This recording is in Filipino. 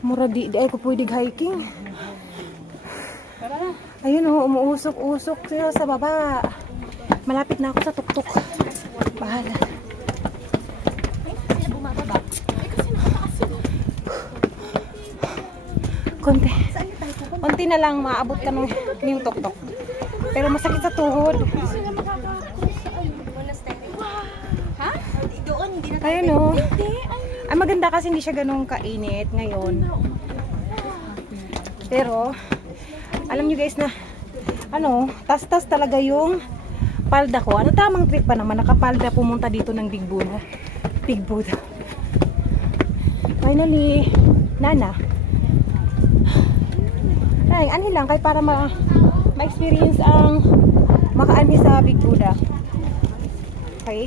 Mura di, di ay ko pwede hiking. Ayun oh, umuusok-usok siya sa baba. Malapit na ako sa tuktok. Bahala. Sila. Konti. Konti na lang maabot ka ng yung tuktok. Pero masakit sa tuhod. Sila. Ayun oh. Ay. Maganda kasi hindi siya ganun kainit ngayon. Pero, alam nyo guys na, ano, tas-tas talaga yung palda ko. Ano tamang trip pa naman, nakapalda pumunta dito ng Big Buddha. Big Buddha. Finally, Nana. Ay, anhi lang, kay para ma ma-experience ang makaanhi sa Big Buddha. Okay?